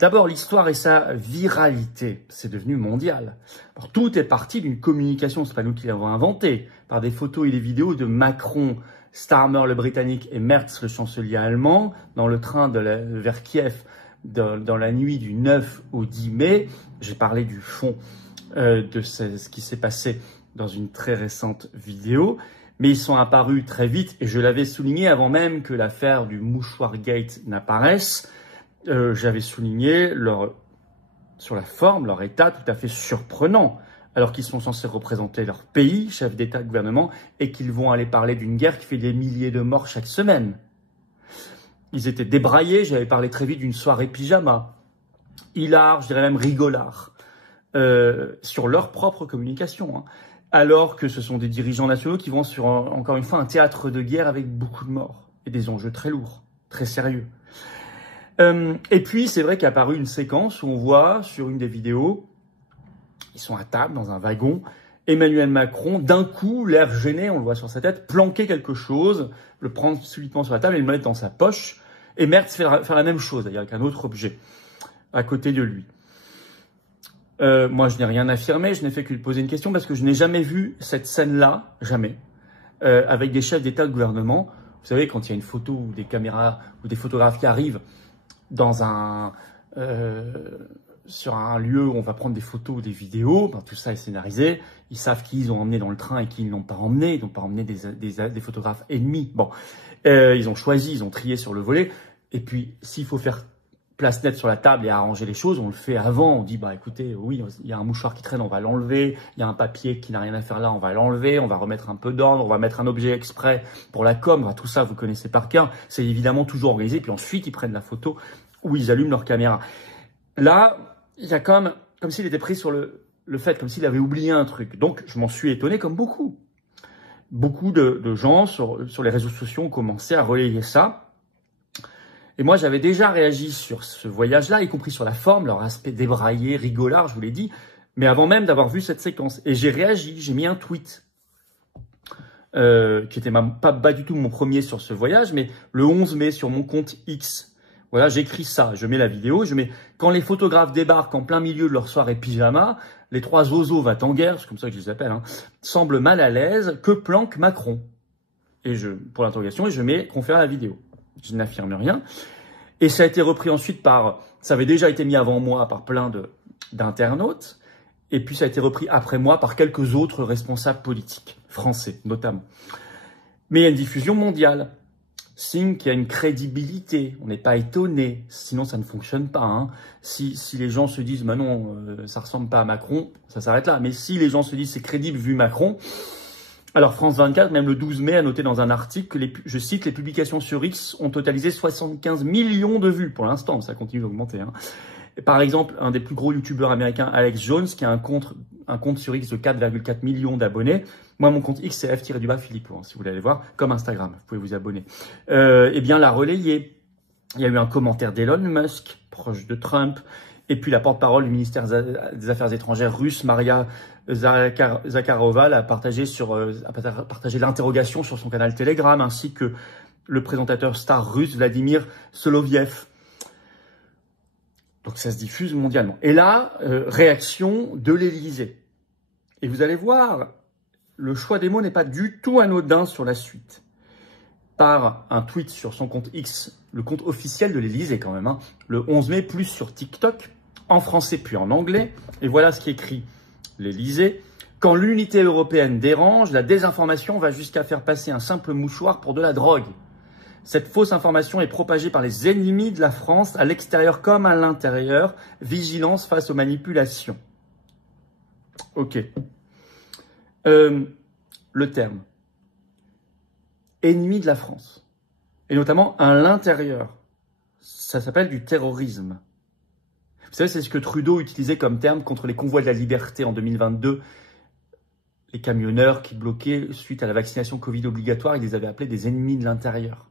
D'abord, l'histoire et sa viralité, c'est devenu mondial. Alors, tout est parti d'une communication, c'est pas nous qui l'avons inventé, par des photos et des vidéos de Macron, Starmer le Britannique et Merz le chancelier allemand, dans le train vers Kiev dans la nuit du 9 au 10 mai. J'ai parlé du fond de ce qui s'est passé dans une très récente vidéo, mais ils sont apparus très vite, et je l'avais souligné avant même que l'affaire du mouchoir Gate n'apparaisse. J'avais souligné sur la forme, leur état tout à fait surprenant, alors qu'ils sont censés représenter leur pays, chef d'État, gouvernement, et qu'ils vont aller parler d'une guerre qui fait des milliers de morts chaque semaine. Ils étaient débraillés, j'avais parlé très vite d'une soirée pyjama, hilar, je dirais même rigolard, sur leur propre communication, hein, alors que ce sont des dirigeants nationaux qui vont sur, encore une fois, un théâtre de guerre avec beaucoup de morts et des enjeux très lourds, très sérieux. Et puis, c'est vrai qu'est apparue une séquence où on voit sur une des vidéos, ils sont à table dans un wagon, Emmanuel Macron, d'un coup, l'air gêné, on le voit sur sa tête, planquer quelque chose, le prendre subitement sur la table et le mettre dans sa poche, et Merz faire la même chose, d'ailleurs avec un autre objet à côté de lui. Moi, je n'ai rien affirmé, je n'ai fait que lui poser une question parce que je n'ai jamais vu cette scène-là, jamais, avec des chefs d'État, de gouvernement. Vous savez, quand il y a une photo ou des caméras ou des photographes qui arrivent dans sur un lieu où on va prendre des photos ou des vidéos, ben, tout ça est scénarisé. Ils savent qui ils ont emmené dans le train et qui ils n'ont pas emmené. Ils n'ont pas emmené des photographes ennemis. Bon, ils ont choisi, ils ont trié sur le volet. Et puis, s'il faut faire place nette sur la table et arranger les choses, on le fait avant. On dit, bah écoutez, oui, il y a un mouchoir qui traîne, on va l'enlever. Il y a un papier qui n'a rien à faire là, on va l'enlever. On va remettre un peu d'ordre, on va mettre un objet exprès pour la com. Enfin, tout ça, vous connaissez par cœur. C'est évidemment toujours organisé. Puis ensuite, ils prennent la photo où ils allument leur caméra. Là, il y a comme s'il était pris sur le fait, comme s'il avait oublié un truc. Donc, je m'en suis étonné comme beaucoup. Beaucoup de gens sur les réseaux sociaux ont commencé à relayer ça. Et moi, j'avais déjà réagi sur ce voyage-là, y compris sur la forme, leur aspect débraillé, rigolard, je vous l'ai dit, mais avant même d'avoir vu cette séquence. Et j'ai réagi, j'ai mis un tweet, qui était pas du tout mon premier sur ce voyage, mais le 11 mai sur mon compte X. Voilà, j'écris ça, je mets la vidéo, je mets « Quand les photographes débarquent en plein milieu de leur soirée pyjama, les trois zozos va en guerre », c'est comme ça que je les appelle, hein, semblent mal à l'aise, que planque Macron. Et pour l'interrogation, et je mets « Confère la vidéo ». Je n'affirme rien. Et ça a été repris ensuite ça avait déjà été mis avant moi par plein d'internautes. Et puis ça a été repris après moi par quelques autres responsables politiques, français notamment. Mais il y a une diffusion mondiale. Signe qu'il y a une crédibilité. On n'est pas étonné. Sinon, ça ne fonctionne pas. Hein. Si les gens se disent, bah non, ça ressemble pas à Macron, ça s'arrête là. Mais si les gens se disent, c'est crédible vu Macron. Alors France 24, même le 12 mai, a noté dans un article que, je cite, les publications sur X ont totalisé 75 millions de vues pour l'instant, ça continue d'augmenter. Hein. Par exemple, un des plus gros youtubeurs américains, Alex Jones, qui a un compte sur X de 4,4 millions d'abonnés. Moi, mon compte X, c'est F-Philippot, hein, si vous voulez aller voir, comme Instagram, vous pouvez vous abonner. Eh bien, l'a relayé. Il y a eu un commentaire d'Elon Musk, proche de Trump, et puis la porte-parole du ministère des Affaires étrangères russe, Maria Zakharova, a partagé l'interrogation sur son canal Telegram, ainsi que le présentateur star russe Vladimir Soloviev. Donc ça se diffuse mondialement. Et là, réaction de l'Élysée. Et vous allez voir, le choix des mots n'est pas du tout anodin sur la suite. Par un tweet sur son compte X, le compte officiel de l'Élysée quand même, hein, le 11 mai, plus sur TikTok, en français puis en anglais. Et voilà ce qui est écrit. L'Élysée, quand l'unité européenne dérange, la désinformation va jusqu'à faire passer un simple mouchoir pour de la drogue. Cette fausse information est propagée par les ennemis de la France, à l'extérieur comme à l'intérieur. Vigilance face aux manipulations. Ok. Le terme. Ennemi de la France. Et notamment à l'intérieur. Ça s'appelle du terrorisme. Vous savez, c'est ce que Trudeau utilisait comme terme contre les convois de la liberté en 2022. Les camionneurs qui bloquaient suite à la vaccination Covid obligatoire, il les avait appelés des ennemis de l'intérieur.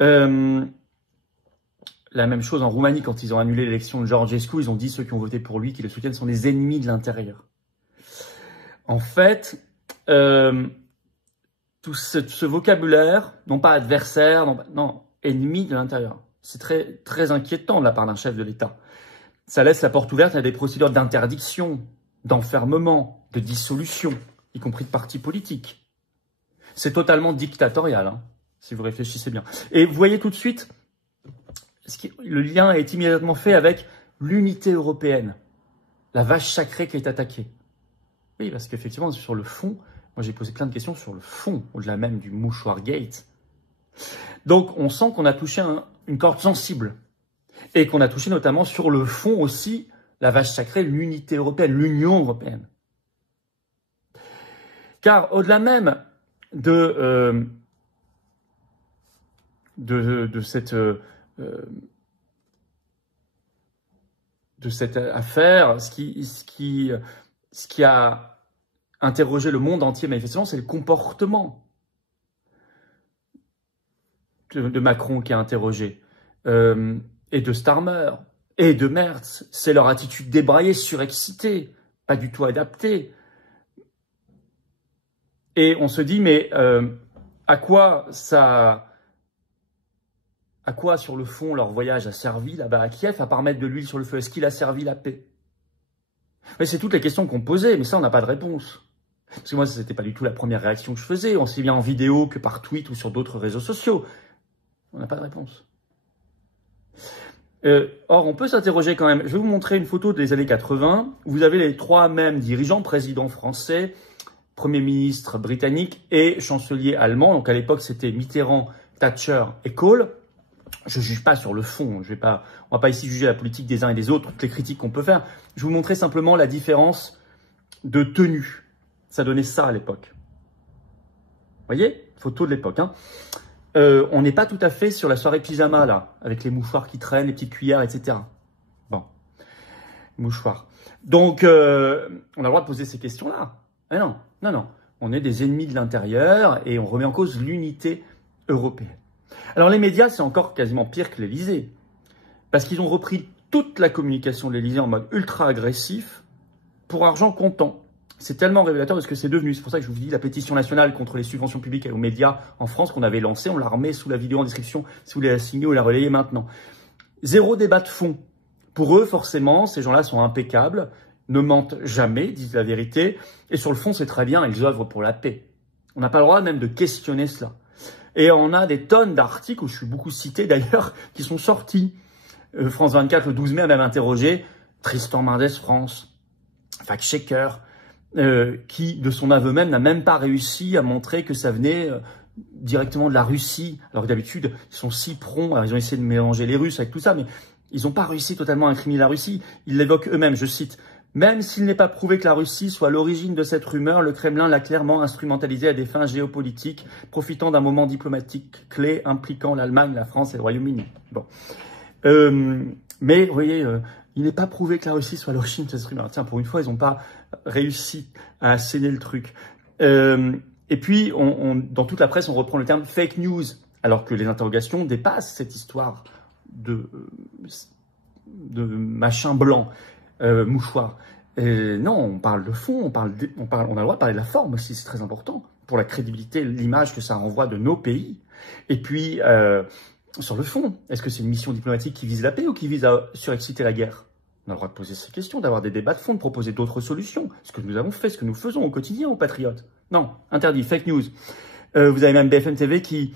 La même chose en Roumanie, quand ils ont annulé l'élection de Georgescu, ils ont dit ceux qui ont voté pour lui, qui le soutiennent, sont des ennemis de l'intérieur. En fait, tout ce vocabulaire, non pas adversaire, non, ennemi de l'intérieur. C'est très, très inquiétant de la part d'un chef de l'État. Ça laisse la porte ouverte à des procédures d'interdiction, d'enfermement, de dissolution, y compris de partis politiques. C'est totalement dictatorial, hein, si vous réfléchissez bien. Et vous voyez tout de suite, le lien est immédiatement fait avec l'unité européenne, la vache sacrée qui est attaquée. Oui, parce qu'effectivement, sur le fond, moi j'ai posé plein de questions sur le fond, au-delà même du mouchoir gate. Donc on sent qu'on a touché une corde sensible, et qu'on a touché notamment sur le fond aussi la vache sacrée, l'unité européenne, l'Union européenne. Car au-delà même de cette affaire, ce qui a interrogé le monde entier manifestement, c'est le comportement de Macron qui a interrogé, et de Starmer, et de Merz. C'est leur attitude débraillée, surexcitée, pas du tout adaptée. Et on se dit, mais à quoi sur le fond leur voyage a servi là-bas à Kiev, à part mettre de l'huile sur le feu? Est-ce qu'il a servi la paix? Mais c'est toutes les questions qu'on posait, mais ça on n'a pas de réponse. Parce que moi, c'était pas du tout la première réaction que je faisais, aussi bien en vidéo que par tweet ou sur d'autres réseaux sociaux. On n'a pas de réponse. Or, on peut s'interroger quand même. Je vais vous montrer une photo des années 80. Vous avez les trois mêmes dirigeants, président français, Premier ministre britannique et chancelier allemand. Donc à l'époque, c'était Mitterrand, Thatcher et Kohl. Je ne juge pas sur le fond. On va pas ici juger la politique des uns et des autres, toutes les critiques qu'on peut faire. Je vais vous montrer simplement la différence de tenue. Ça donnait ça à l'époque. Vous voyez? Photo de l'époque, hein. On n'est pas tout à fait sur la soirée pyjama, là, avec les mouchoirs qui traînent, les petites cuillères, etc. Bon, mouchoirs. Donc, on a le droit de poser ces questions-là. Mais non, non, non. On est des ennemis de l'intérieur et on remet en cause l'unité européenne. Alors, les médias, c'est encore quasiment pire que l'Élysée. Parce qu'ils ont repris toute la communication de l'Élysée en mode ultra agressif pour argent comptant. C'est tellement révélateur de ce que c'est devenu. C'est pour ça que je vous dis la pétition nationale contre les subventions publiques aux médias en France qu'on avait lancée. On la remet sous la vidéo en description si vous voulez la signer ou la relayer maintenant. Zéro débat de fond. Pour eux, forcément, ces gens-là sont impeccables, ne mentent jamais, disent la vérité. Et sur le fond, c'est très bien, ils œuvrent pour la paix. On n'a pas le droit même de questionner cela. Et on a des tonnes d'articles, où je suis beaucoup cité d'ailleurs, qui sont sortis. France 24, le 12 mai, a même interrogé Tristan Mendes France, fact-checker, qui, de son aveu même, n'a même pas réussi à montrer que ça venait directement de la Russie. Alors que d'habitude, ils sont si prompts, alors ils ont essayé de mélanger les Russes avec tout ça, mais ils n'ont pas réussi totalement à incriminer la Russie. Ils l'évoquent eux-mêmes, je cite, « Même s'il n'est pas prouvé que la Russie soit l'origine de cette rumeur, le Kremlin l'a clairement instrumentalisée à des fins géopolitiques, profitant d'un moment diplomatique clé impliquant l'Allemagne, la France et le Royaume-Uni. » Bon. Mais, vous voyez, il n'est pas prouvé que la Russie soit l'origine de cette rumeur. Tiens, pour une fois, ils n'ont pas réussi à asséner le truc. Et puis, dans toute la presse, on reprend le terme fake news, alors que les interrogations dépassent cette histoire de machin blanc, mouchoir. Non, on parle de fond, on a le droit de parler de la forme aussi, c'est très important, pour la crédibilité, l'image que ça renvoie de nos pays. Et puis, sur le fond, est-ce que c'est une mission diplomatique qui vise la paix ou qui vise à surexciter la guerre? On a le droit de poser ces questions, d'avoir des débats de fond, de proposer d'autres solutions. Ce que nous avons fait, ce que nous faisons au quotidien aux patriotes. Non, interdit, fake news. Vous avez même BFM TV qui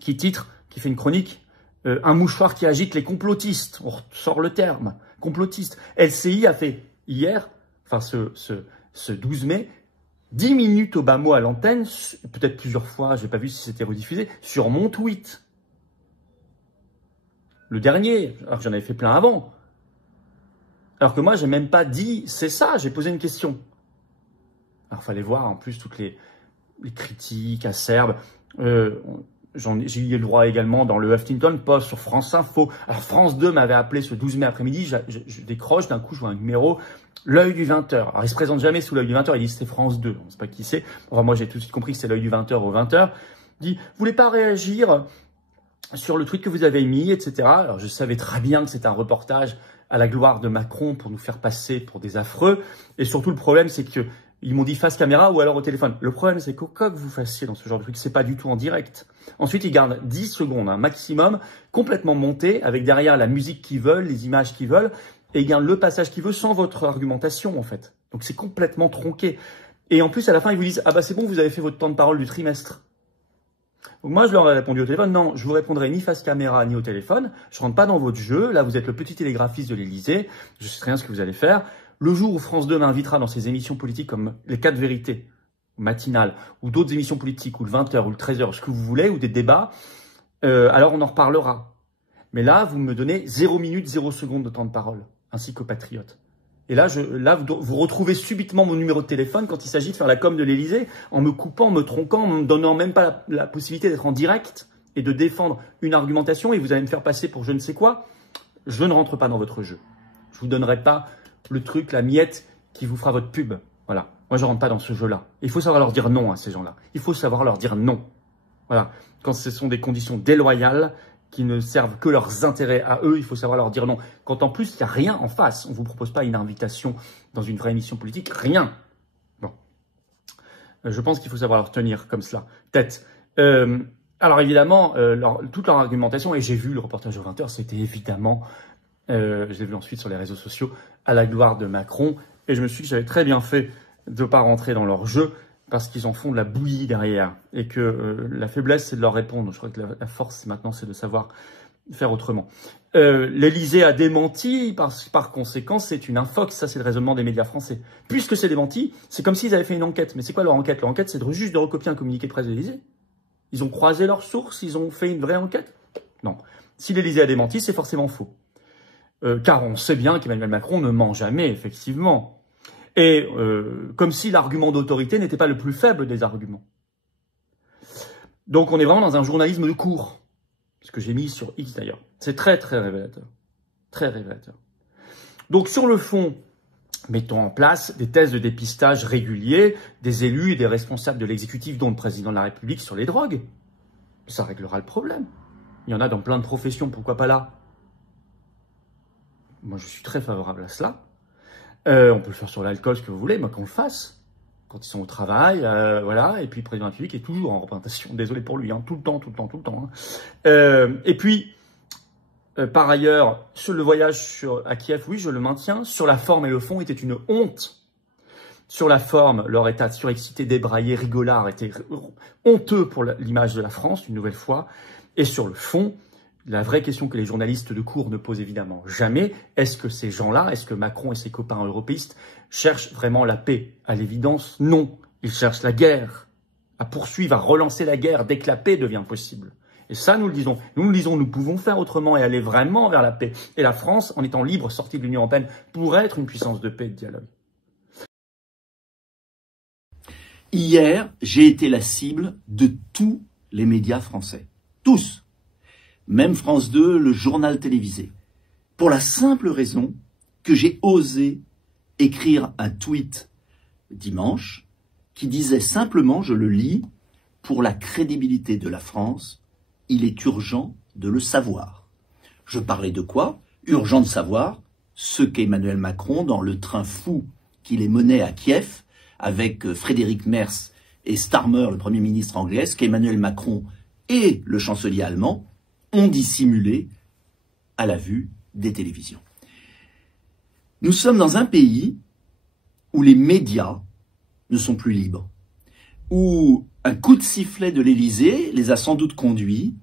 titre, qui fait une chronique, un mouchoir qui agite les complotistes. On sort le terme, complotiste. LCI a fait hier, enfin ce 12 mai, 10 minutes au bas mot à l'antenne, peut-être plusieurs fois, je n'ai pas vu si c'était rediffusé, sur mon tweet. Le dernier, alors que j'en avais fait plein avant. Alors que moi, j'ai même pas dit, c'est ça, j'ai posé une question. Alors, il fallait voir en plus toutes les critiques acerbes. J'ai eu le droit également dans le Huffington Post, sur France Info. Alors, France 2 m'avait appelé ce 12 mai après-midi, je décroche, d'un coup, je vois un numéro, l'œil du 20h. Alors, il se présente jamais sous l'œil du 20h, il dit c'est France 2, on ne sait pas qui c'est. Enfin, moi, j'ai tout de suite compris que c'est l'œil du 20h au 20h. Il dit, vous voulez pas réagir sur le tweet que vous avez mis, etc. Alors, je savais très bien que c'était un reportage à la gloire de Macron pour nous faire passer pour des affreux. Et surtout, le problème, c'est que Ils m'ont dit face caméra ou alors au téléphone. Le problème, c'est qu'au cas que vous fassiez dans ce genre de truc, c'est pas du tout en direct. Ensuite, ils gardent 10 secondes, un maximum, complètement monté, avec derrière la musique qu'ils veulent, les images qu'ils veulent, et ils gardent le passage qu'ils veulent sans votre argumentation, en fait. Donc, c'est complètement tronqué. Et en plus, à la fin, ils vous disent, ah bah c'est bon, vous avez fait votre temps de parole du trimestre. Donc moi, je leur ai répondu au téléphone, non, je vous répondrai ni face caméra, ni au téléphone. Je rentre pas dans votre jeu. Là, vous êtes le petit télégraphiste de l'Élysée. Je sais rien ce que vous allez faire. Le jour où France 2 m'invitera dans ses émissions politiques comme les 4 vérités matinales, ou d'autres émissions politiques, ou le 20h, ou le 13h, ce que vous voulez, ou des débats, alors on en reparlera. Mais là, vous me donnez 0 minute, 0 seconde de temps de parole, ainsi qu'aux patriotes. Et là, vous retrouvez subitement mon numéro de téléphone quand il s'agit de faire la com de l'Élysée, en me coupant, en me tronquant, en me donnant même pas la possibilité d'être en direct et de défendre une argumentation, et vous allez me faire passer pour je ne sais quoi. Je ne rentre pas dans votre jeu. Je vous donnerai pas le truc, la miette qui vous fera votre pub. Voilà. Moi, je rentre pas dans ce jeu-là. Il faut savoir leur dire non à ces gens-là. Il faut savoir leur dire non. Voilà. Quand ce sont des conditions déloyales qui ne servent que leurs intérêts à eux, il faut savoir leur dire non. Quand en plus, il n'y a rien en face. On ne vous propose pas une invitation dans une vraie émission politique. Rien. Bon. Je pense qu'il faut savoir leur tenir comme cela. Tête. Alors évidemment, toute leur argumentation, et j'ai vu le reportage au 20h, c'était évidemment, je l'ai vu ensuite sur les réseaux sociaux, à la gloire de Macron. Et je me suis dit que j'avais très bien fait de ne pas rentrer dans leur jeu, parce qu'ils en font de la bouillie derrière. Et que la faiblesse, c'est de leur répondre. Je crois que la force, maintenant, c'est de savoir faire autrement. L'Élysée a démenti, par conséquent, c'est une infox. Ça, c'est le raisonnement des médias français. Puisque c'est démenti, c'est comme s'ils avaient fait une enquête. Mais c'est quoi leur enquête? Leur enquête, c'est juste de recopier un communiqué de presse de l'Élysée. Ils ont croisé leurs sources, ils ont fait une vraie enquête? Non. Si l'Élysée a démenti, c'est forcément faux. Car on sait bien qu'Emmanuel Macron ne ment jamais, effectivement. Et comme si l'argument d'autorité n'était pas le plus faible des arguments. Donc on est vraiment dans un journalisme de cours. Ce que j'ai mis sur X d'ailleurs. C'est très très révélateur. Très révélateur. Donc sur le fond, mettons en place des tests de dépistage réguliers des élus et des responsables de l'exécutif, dont le président de la République, sur les drogues. Ça réglera le problème. Il y en a dans plein de professions, pourquoi pas là? Moi je suis très favorable à cela. On peut le faire sur l'alcool, ce que vous voulez, mais qu'on le fasse. Quand ils sont au travail, voilà. Et puis, le président de la République est toujours en représentation. Désolé pour lui, hein, tout le temps. Hein. Et puis, par ailleurs, sur le voyage à Kiev, oui, je le maintiens. Sur la forme et le fond, était une honte. Sur la forme, leur état surexcité, débraillé, rigolard, était honteux pour l'image de la France, une nouvelle fois. Et sur le fond, la vraie question que les journalistes de cour ne posent évidemment jamais, est-ce que ces gens-là, est-ce que Macron et ses copains européistes cherchent vraiment la paix? À l'évidence, non. Ils cherchent la guerre, à poursuivre, à relancer la guerre dès que la paix devient possible. Et ça, nous le disons. Nous le disons, nous pouvons faire autrement et aller vraiment vers la paix. Et la France, en étant libre, sortie de l'Union européenne, pourrait être une puissance de paix et de dialogue. Hier, j'ai été la cible de tous les médias français. Tous. Même France 2, le journal télévisé. Pour la simple raison que j'ai osé écrire un tweet dimanche qui disait simplement, je le lis, « Pour la crédibilité de la France, il est urgent de le savoir ». Je parlais de quoi? Urgent de savoir ce qu'Emmanuel Macron, dans le train fou qu'il est mené à Kiev, avec Frédéric Merz et Starmer, le Premier ministre anglais, ce qu'Emmanuel Macron et le chancelier allemand ont dissimulé à la vue des télévisions. Nous sommes dans un pays où les médias ne sont plus libres, où un coup de sifflet de l'Élysée les a sans doute conduits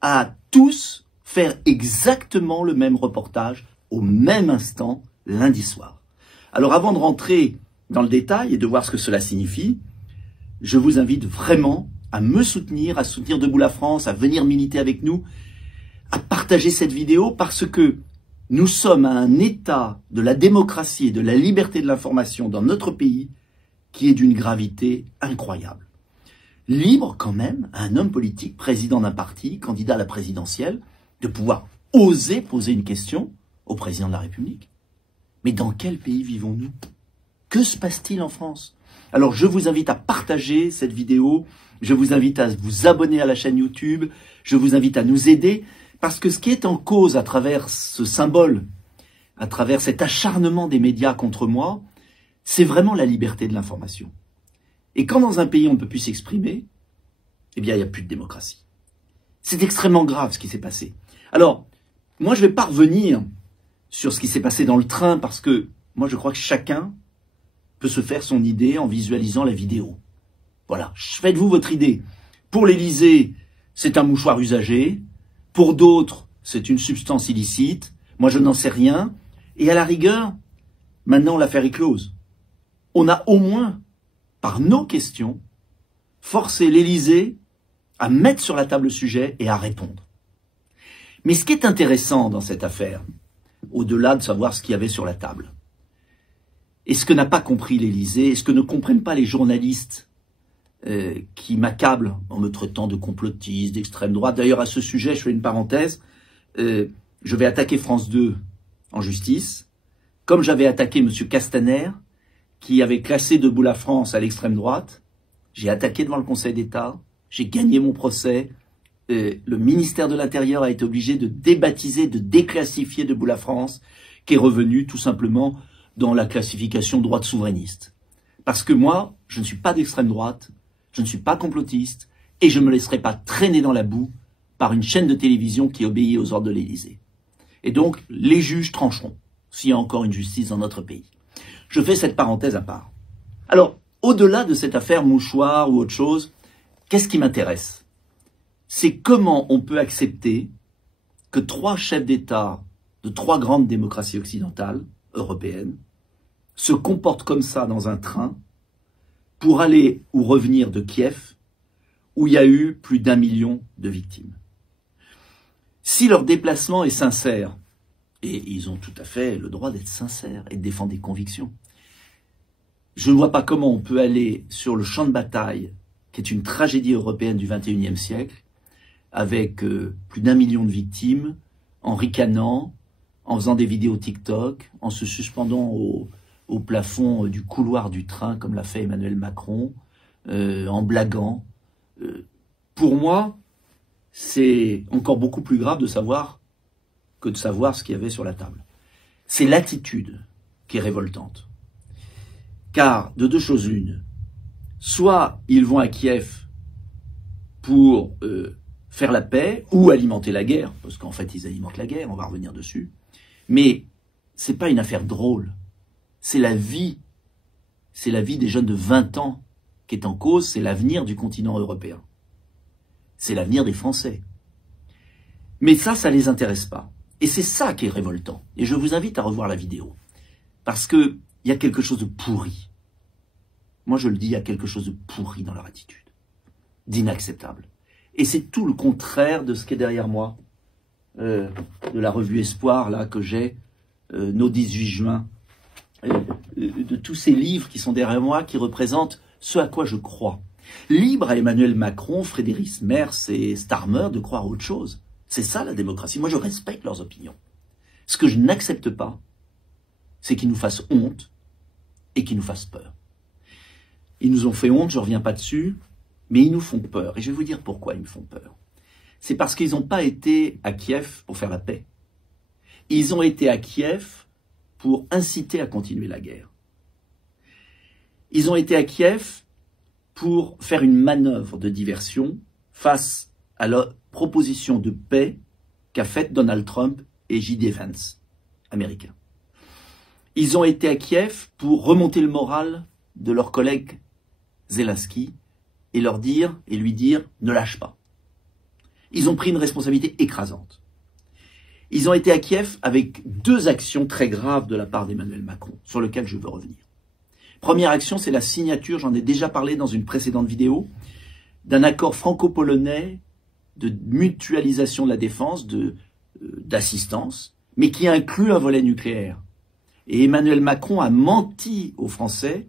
à tous faire exactement le même reportage au même instant lundi soir. Alors avant de rentrer dans le détail et de voir ce que cela signifie, je vous invite vraiment à me soutenir, à soutenir Debout la France, à venir militer avec nous, à partager cette vidéo parce que nous sommes à un état de la démocratie et de la liberté de l'information dans notre pays qui est d'une gravité incroyable. Libre quand même à un homme politique, président d'un parti, candidat à la présidentielle, de pouvoir oser poser une question au président de la République. Mais dans quel pays vivons-nous? Que se passe-t-il en France? Alors je vous invite à partager cette vidéo, je vous invite à vous abonner à la chaîne YouTube, je vous invite à nous aider, parce que ce qui est en cause à travers ce symbole, à travers cet acharnement des médias contre moi, c'est vraiment la liberté de l'information. Et quand dans un pays on ne peut plus s'exprimer, eh bien il n'y a plus de démocratie. C'est extrêmement grave ce qui s'est passé. Alors, moi je ne vais pas revenir sur ce qui s'est passé dans le train parce que moi je crois que chacun peut se faire son idée en visualisant la vidéo. Voilà, faites-vous votre idée. Pour l'Élysée, c'est un mouchoir usagé. Pour d'autres, c'est une substance illicite. Moi je n'en sais rien. Et à la rigueur, maintenant l'affaire est close. On a au moins, par nos questions, forcé l'Élysée à mettre sur la table le sujet et à répondre. Mais ce qui est intéressant dans cette affaire, au-delà de savoir ce qu'il y avait sur la table, et ce que n'a pas compris l'Élysée, et ce que ne comprennent pas les journalistes qui m'accablent en me traitant de complotiste, d'extrême droite. D'ailleurs, à ce sujet, je fais une parenthèse, je vais attaquer France 2 en justice, comme j'avais attaqué M. Castaner, qui avait classé Debout la France à l'extrême droite. J'ai attaqué devant le Conseil d'État, j'ai gagné mon procès. Le ministère de l'Intérieur a été obligé de débaptiser, de déclassifier Debout la France, qui est revenu tout simplement dans la classification droite souverainiste. Parce que moi, je ne suis pas d'extrême droite, je ne suis pas complotiste, et je ne me laisserai pas traîner dans la boue par une chaîne de télévision qui obéit aux ordres de l'Élysée. Et donc, les juges trancheront, s'il y a encore une justice dans notre pays. Je fais cette parenthèse à part. Alors, au-delà de cette affaire mouchoir ou autre chose, qu'est-ce qui m'intéresse? C'est comment on peut accepter que 3 chefs d'État de 3 grandes démocraties occidentales, européennes, se comportent comme ça dans un train pour aller ou revenir de Kiev, où il y a eu plus d'1 million de victimes. Si leur déplacement est sincère, et ils ont tout à fait le droit d'être sincères et de défendre des convictions, je ne vois pas comment on peut aller sur le champ de bataille, qui est une tragédie européenne du XXIe siècle, avec plus d'1 million de victimes, en ricanant, en faisant des vidéos TikTok, en se suspendant au plafond du couloir du train, comme l'a fait Emmanuel Macron, en blaguant. Pour moi, c'est encore beaucoup plus grave de savoir que de savoir ce qu'il y avait sur la table. C'est l'attitude qui est révoltante. Car, de 2 choses l'une, soit ils vont à Kiev pour faire la paix ou alimenter la guerre, parce qu'en fait ils alimentent la guerre, on va revenir dessus, mais c'est pas une affaire drôle, c'est la vie des jeunes de 20 ans qui est en cause, c'est l'avenir du continent européen, c'est l'avenir des Français. Mais ça les intéresse pas, et c'est ça qui est révoltant, et je vous invite à revoir la vidéo, parce que il y a quelque chose de pourri. Moi je le dis, il y a quelque chose de pourri dans leur attitude, d'inacceptable. Et c'est tout le contraire de ce qui est derrière moi, de la revue Espoir là que j'ai, nos 18 juin, de tous ces livres qui sont derrière moi, qui représentent ce à quoi je crois. Libre à Emmanuel Macron, Frédéric Merz et Starmer de croire autre chose. C'est ça la démocratie. Moi je respecte leurs opinions. Ce que je n'accepte pas, c'est qu'ils nous fassent honte et qu'ils nous fassent peur. Ils nous ont fait honte, je ne reviens pas dessus, mais ils nous font peur. Et je vais vous dire pourquoi ils me font peur. C'est parce qu'ils n'ont pas été à Kiev pour faire la paix. Ils ont été à Kiev pour inciter à continuer la guerre. Ils ont été à Kiev pour faire une manœuvre de diversion face à la proposition de paix qu'a faite Donald Trump et J.D. Vance, américains. Ils ont été à Kiev pour remonter le moral de leur collègue Zelensky et lui dire ne lâche pas. Ils ont pris une responsabilité écrasante. Ils ont été à Kiev avec 2 actions très graves de la part d'Emmanuel Macron, sur lesquelles je veux revenir. Première action, c'est la signature, j'en ai déjà parlé dans une précédente vidéo, d'un accord franco-polonais de mutualisation de la défense, d'assistance, mais qui inclut un volet nucléaire. Et Emmanuel Macron a menti aux Français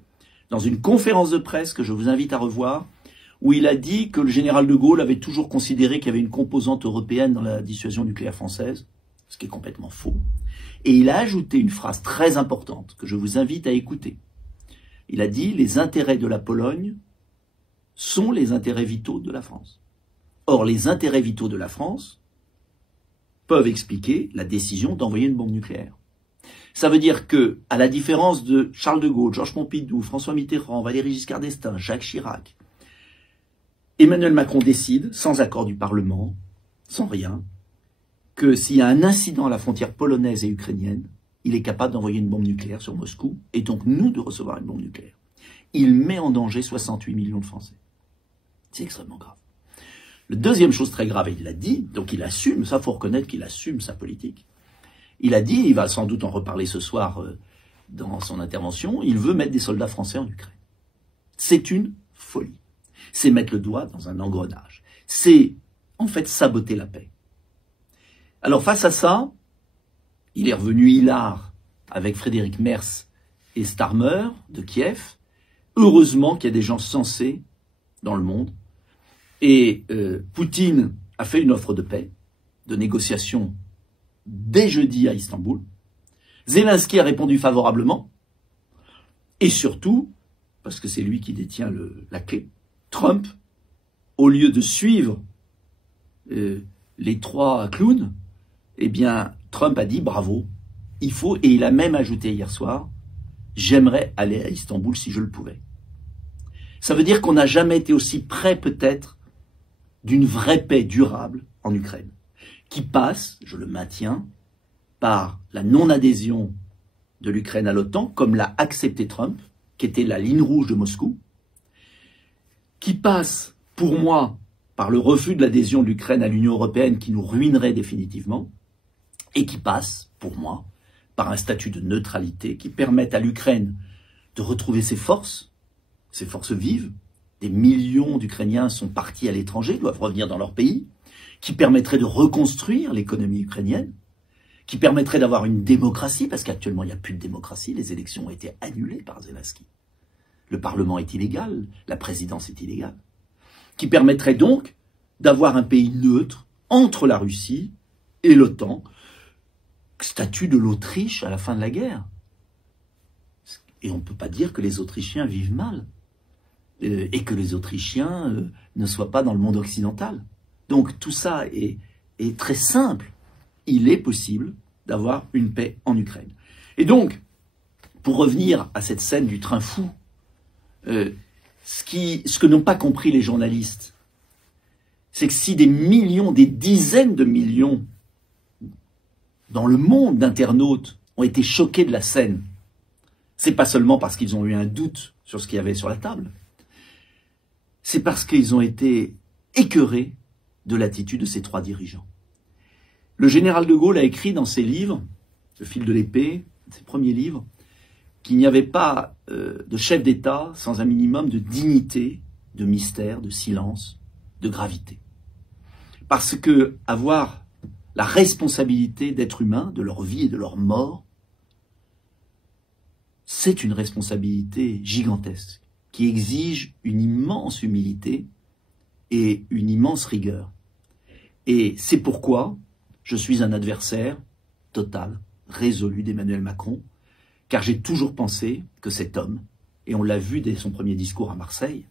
dans une conférence de presse que je vous invite à revoir, où il a dit que le général de Gaulle avait toujours considéré qu'il y avait une composante européenne dans la dissuasion nucléaire française, ce qui est complètement faux. Et il a ajouté une phrase très importante que je vous invite à écouter. Il a dit « Les intérêts de la Pologne sont les intérêts vitaux de la France ». Or, les intérêts vitaux de la France peuvent expliquer la décision d'envoyer une bombe nucléaire. Ça veut dire que, à la différence de Charles de Gaulle, Georges Pompidou, François Mitterrand, Valéry Giscard d'Estaing, Jacques Chirac, Emmanuel Macron décide, sans accord du Parlement, sans rien, que s'il y a un incident à la frontière polonaise et ukrainienne, il est capable d'envoyer une bombe nucléaire sur Moscou, et donc nous de recevoir une bombe nucléaire. Il met en danger 68 millions de Français. C'est extrêmement grave. La deuxième chose très grave, et il l'a dit, donc il assume, ça faut reconnaître qu'il assume sa politique. Il a dit, il va sans doute en reparler ce soir dans son intervention, il veut mettre des soldats français en Ukraine. C'est une folie. C'est mettre le doigt dans un engrenage. C'est en fait saboter la paix. Alors face à ça, il est revenu hilar avec Frédéric Merz et Starmer de Kiev. Heureusement qu'il y a des gens sensés dans le monde. Et Poutine a fait une offre de paix, de négociation dès jeudi à Istanbul. Zelensky a répondu favorablement. Et surtout, parce que c'est lui qui détient la clé, Trump, au lieu de suivre les trois clowns, eh bien, Trump a dit bravo, il faut, et il a même ajouté hier soir, j'aimerais aller à Istanbul si je le pouvais. Ça veut dire qu'on n'a jamais été aussi près peut-être d'une vraie paix durable en Ukraine, qui passe, je le maintiens, par la non-adhésion de l'Ukraine à l'OTAN, comme l'a accepté Trump, qui était la ligne rouge de Moscou, qui passe, pour moi, par le refus de l'adhésion de l'Ukraine à l'Union européenne qui nous ruinerait définitivement, et qui passe, pour moi, par un statut de neutralité qui permette à l'Ukraine de retrouver ses forces vives. Des millions d'Ukrainiens sont partis à l'étranger, doivent revenir dans leur pays, qui permettrait de reconstruire l'économie ukrainienne, qui permettrait d'avoir une démocratie, parce qu'actuellement il n'y a plus de démocratie, les élections ont été annulées par Zelensky. Le Parlement est illégal, la présidence est illégale, qui permettrait donc d'avoir un pays neutre entre la Russie et l'OTAN, statut de l'Autriche à la fin de la guerre. Et on ne peut pas dire que les Autrichiens vivent mal, et que les Autrichiens ne soient pas dans le monde occidental. Donc tout ça est très simple. Il est possible d'avoir une paix en Ukraine. Et donc, pour revenir à cette scène du train fou, ce que n'ont pas compris les journalistes, c'est que si des millions, des dizaines de millions dans le monde d'internautes ont été choqués de la scène, c'est pas seulement parce qu'ils ont eu un doute sur ce qu'il y avait sur la table, c'est parce qu'ils ont été écœurés de l'attitude de ces trois dirigeants. Le général de Gaulle a écrit dans ses livres, Le fil de l'épée, ses premiers livres, qu'il n'y avait pas de chef d'État sans un minimum de dignité, de mystère, de silence, de gravité. Parce que avoir la responsabilité d'êtres humains, de leur vie et de leur mort, c'est une responsabilité gigantesque qui exige une immense humilité et une immense rigueur. Et c'est pourquoi je suis un adversaire total, résolu d'Emmanuel Macron, car j'ai toujours pensé que cet homme, et on l'a vu dès son premier discours à Marseille,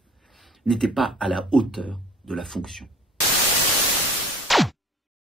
n'était pas à la hauteur de la fonction.